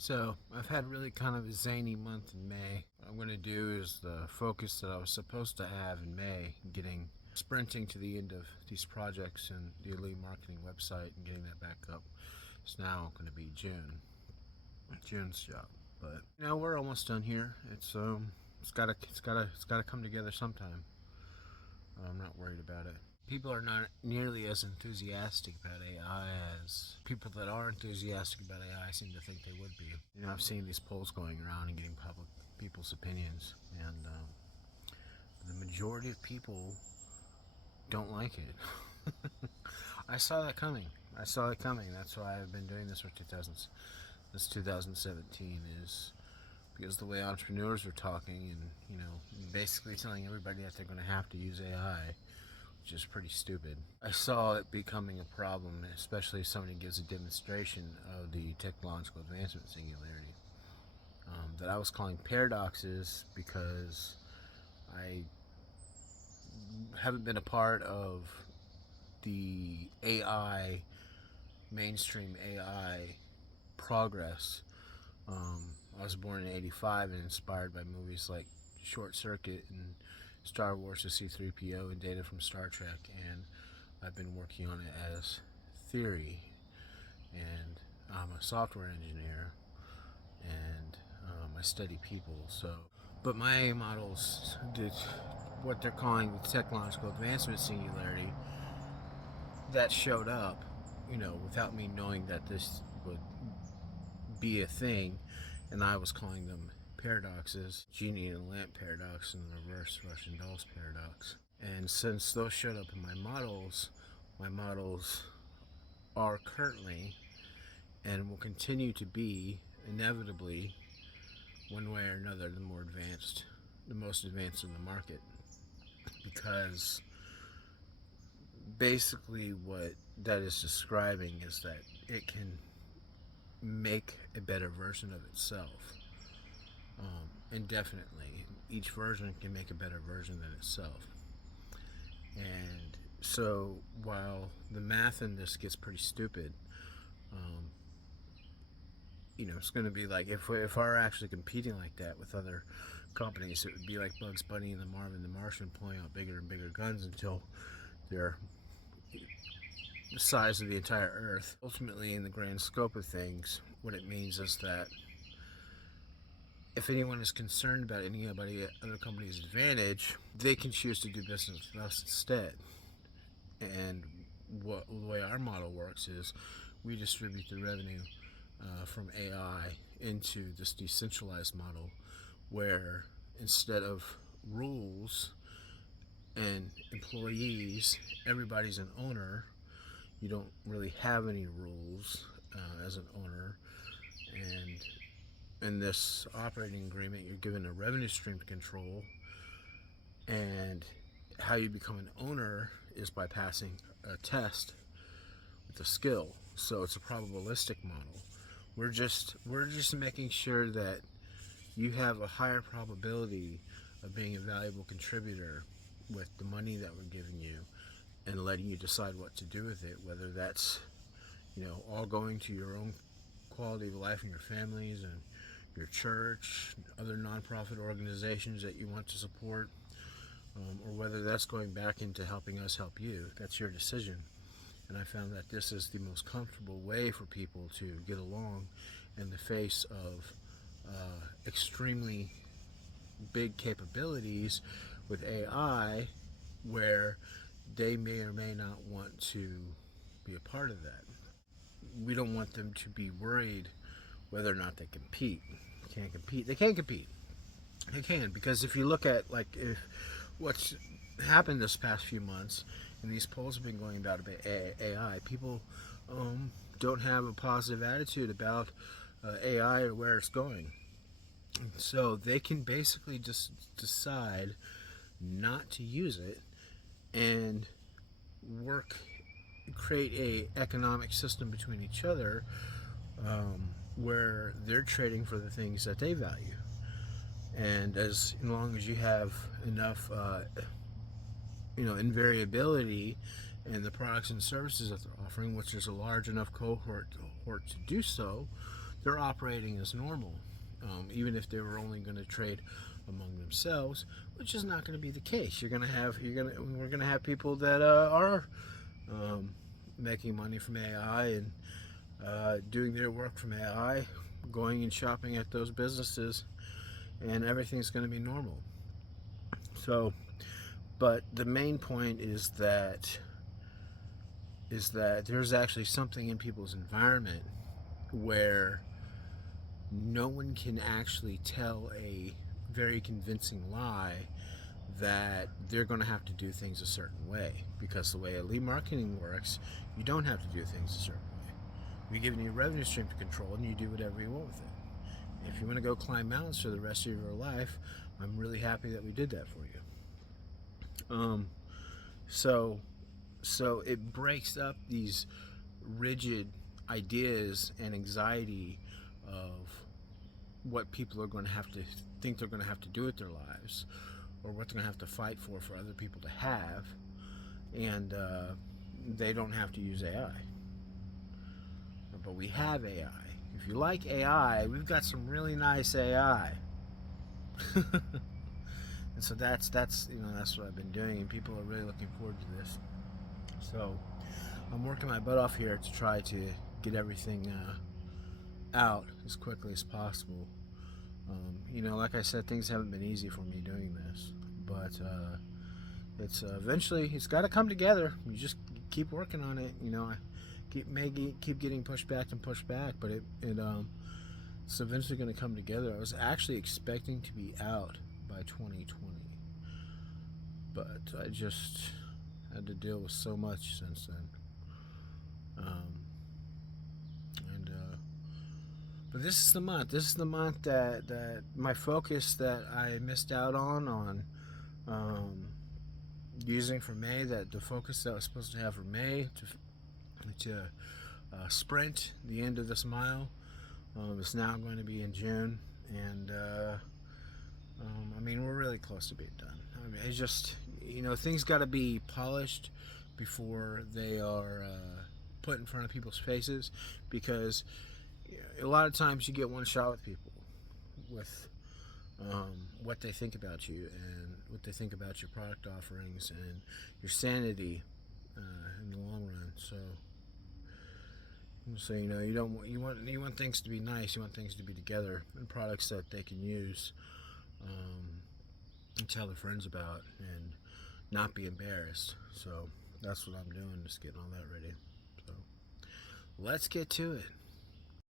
So I've had really kind of a zany month in May. What I'm going to do is the focus that I was supposed to have in May, getting sprinting to the end of these projects and the Allez Marketing website and getting that back up. It's now going to be June's job. But we're almost done here. It's gotta come together sometime. I'm not worried about it. People are not nearly as enthusiastic about AI as people that are enthusiastic about AI seem to think they would be. I've seen these polls going around and getting public people's opinions, and the majority of people don't like it. I saw that coming. That's why I've been doing this for 2017 is because the way entrepreneurs are talking and basically telling everybody that they're going to have to use AI, which is pretty stupid. I saw it becoming a problem, especially if somebody gives a demonstration of the technological advancement singularity that I was calling paradoxes because I haven't been a part of the AI, mainstream AI progress. I was born in '85 and inspired by movies like Short Circuit and Star Wars to C-3PO and Data from Star Trek, and I've been working on it as theory. And I'm a software engineer, and I study people. But my models did what they're calling the technological advancement singularity. That showed up, without me knowing that this would be a thing, and I was calling them paradoxes, genie and lamp paradox and the reverse Russian dolls paradox. And since those showed up in my models are currently and will continue to be inevitably, one way or another, the most advanced in the market. Because basically what that is describing is that it can make a better version of itself. Indefinitely. Each version can make a better version than itself. And so while the math in this gets pretty stupid, um, it's going to be like if I were actually competing like that with other companies, it would be like Bugs Bunny and the Marvin the Martian pulling out bigger and bigger guns until they're the size of the entire Earth. Ultimately, in the grand scope of things, what it means is that if anyone is concerned about other company's advantage, they can choose to do business with us instead. And the way our model works is we distribute the revenue from AI into this decentralized model where instead of rules and employees, everybody's an owner. You don't really have any rules as an owner, and in this operating agreement, you're given a revenue stream to control, and how you become an owner is by passing a test with a skill. So it's a probabilistic model. We're just making sure that you have a higher probability of being a valuable contributor with the money that we're giving you and letting you decide what to do with it, whether that's all going to your own quality of life and your families and your church, other nonprofit organizations that you want to support, or whether that's going back into helping us help you. That's your decision. And I found that this is the most comfortable way for people to get along in the face of extremely big capabilities with AI, where they may or may not want to be a part of that. We don't want them to be worried whether or not they compete. Can't compete. They can compete. They can, because if you look at if what's happened this past few months, and these polls have been going about AI, people don't have a positive attitude about AI or where it's going. So they can basically just decide not to use it and create a economic system between each other where they're trading for the things that they value. And as long as you have enough, invariability in the products and services that they're offering, which is a large enough cohort to do so, they're operating as normal, even if they were only going to trade among themselves, which is not going to be the case. We're going to have people that are making money from AI and doing their work from AI, going and shopping at those businesses, and everything's going to be normal. So, but the main point is that there's actually something in people's environment where no one can actually tell a very convincing lie that they're going to have to do things a certain way, because the way Allez Marketing works, you don't have to do things a certain way. We're giving you a revenue stream to control, and you do whatever you want with it. If you want to go climb mountains for the rest of your life, I'm really happy that we did that for you. So it breaks up these rigid ideas and anxiety of what people are going to have to think they're going to have to do with their lives, or what they're going to have to fight for other people to have, and they don't have to use AI. But we have AI. If you like AI, we've got some really nice AI. And so that's what I've been doing, and people are really looking forward to this. So I'm working my butt off here to try to get everything out as quickly as possible. Like I said, things haven't been easy for me doing this, but it's eventually it's got to come together. You just keep working on it. I keep getting pushed back, but it's eventually going to come together. I was actually expecting to be out by 2020, but I just had to deal with so much since then. But this is the month. This is the month that my focus that I missed out on using for May. That the focus that I was supposed to have for May to sprint the end of this mile is now going to be in June, and we're really close to being done. It's just things got to be polished before they are put in front of people's faces, because a lot of times you get one shot with people with what they think about you and what they think about your product offerings and your sanity in the long run. So you want things to be nice. You want things to be together, and products that they can use and tell their friends about and not be embarrassed. So that's what I'm doing, just getting all that ready. So let's get to it.